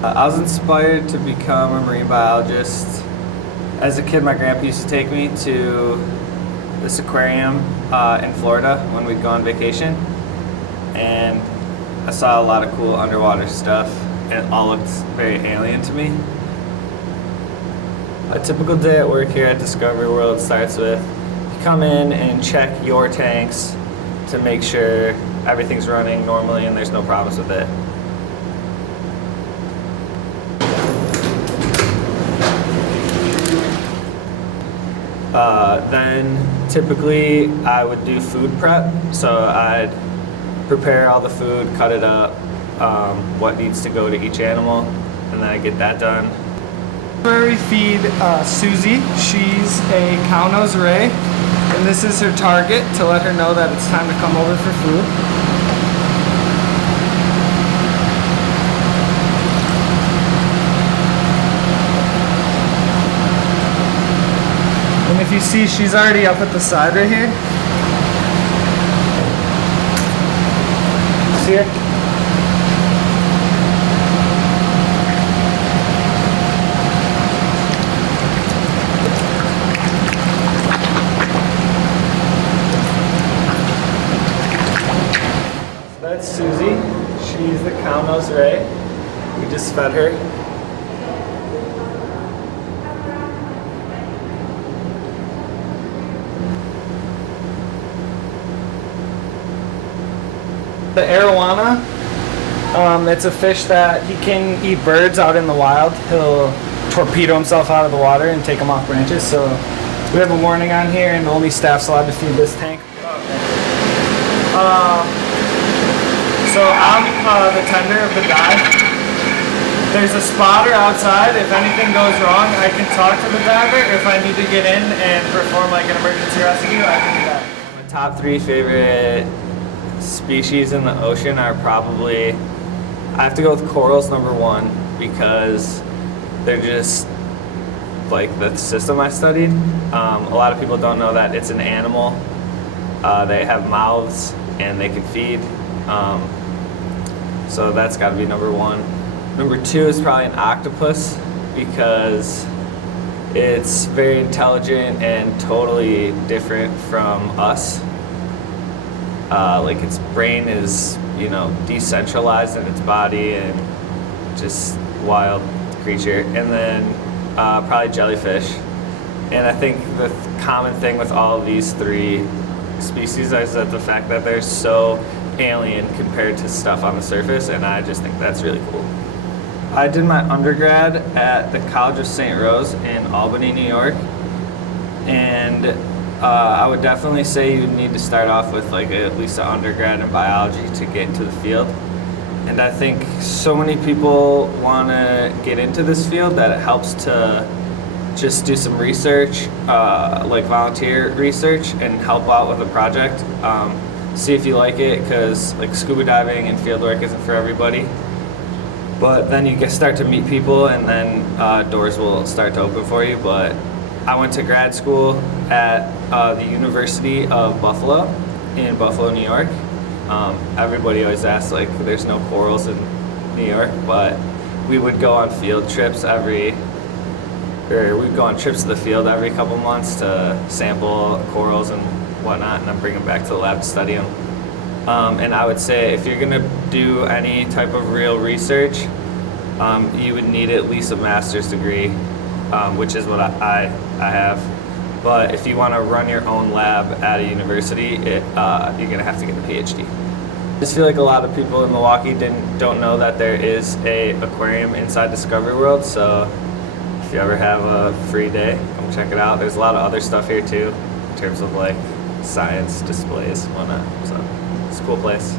I was inspired to become a marine biologist. As a kid, my grandpa used to take me to this aquarium in Florida when we'd go on vacation, and I saw a lot of cool underwater stuff, and it all looked very alien to me. A typical day at work here at Discovery World starts with you come in and check your tanks to make sure everything's running normally and there's no problems with it. Then typically I would do food prep, so I'd prepare all the food, cut it up, what needs to go to each animal, and then I get that done. We feed Susie. She's a cow-nose ray, and this is her target to let her know that it's time to come over for food. And if you see, she's already up at the side right here. See her? That's Susie. She's the cow-nose ray. We just fed her. The arowana, it's a fish that he can eat birds out in the wild. He'll torpedo himself out of the water and take them off branches. So we have a warning on here, and only staff's allowed to feed this tank. So I'm the tender of the dive. There's a spotter outside. If anything goes wrong, I can talk to the diver. If I need to get in and perform like an emergency rescue, I can do that. My top 3 favorite species in the ocean are probably, I have to go with corals number 1 because they're just like the system I studied. A lot of people don't know that it's an animal. They have mouths and they can feed. So that's got to be number 1. Number 2 is probably an octopus because it's very intelligent and totally different from us. Like its brain is, decentralized in its body and just wild creature. And then probably jellyfish. And I think the common thing with all of these 3 species is that the fact that they're so alien compared to stuff on the surface, and I just think that's really cool. I did my undergrad at the College of St. Rose in Albany, New York, and I would definitely say you need to start off with like at least an undergrad in biology to get into the field. And I think so many people want to get into this field that it helps to just do some research, like volunteer research, and help out with a project. See if you like it, because like scuba diving and field work isn't for everybody. But then you start to meet people, and then doors will start to open for you. But I went to grad school at the University of Buffalo in Buffalo, New York. Everybody always asks, like, there's no corals in New York, but we would go on field trips we'd go on trips to the field every couple months to sample corals and whatnot, and then bring them back to the lab to study them. And I would say if you're gonna do any type of real research, you would need at least a master's degree, which is what I have. But if you want to run your own lab at a university, you're gonna have to get a PhD. I just feel like a lot of people in Milwaukee don't know that there is a aquarium inside Discovery World, so if you ever have a free day, come check it out. There's a lot of other stuff here too, in terms of like science displays and whatnot, so it's a cool place.